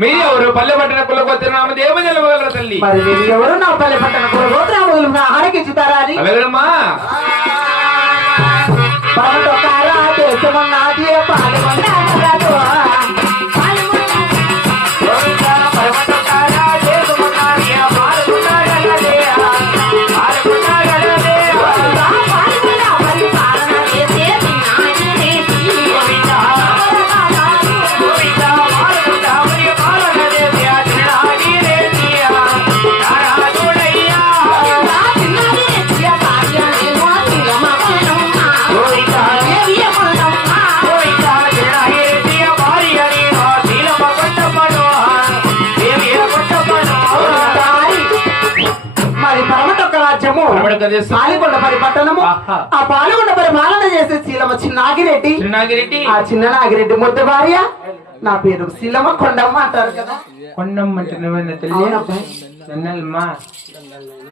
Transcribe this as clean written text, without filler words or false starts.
మీరు ఎవరు పల్లె పట్టణ కులగోత్ర నామ దేవజల తల్లి మరి మీరు ఎవరు నా పల్లె పట్టణ కులగోత్ర నామములు ఆరగించుతారా అని అలాగేనమ్మా పరమటొకారా దేశమన్నాది పాల్గొన్నాడు పాలకొండపల్లి పట్టణము ఆ పాలకొండపల్లి పాలన చేసే శీలమ్మ చిన్నాగిరెడ్డి ఆ చిన్న నాగిరెడ్డి ముద్ద భార్య నా పేరు శీలమ్మ కొండమ్మ అంటారు కదా కొండమ్మ అంటే నువ్వేనా తల్లి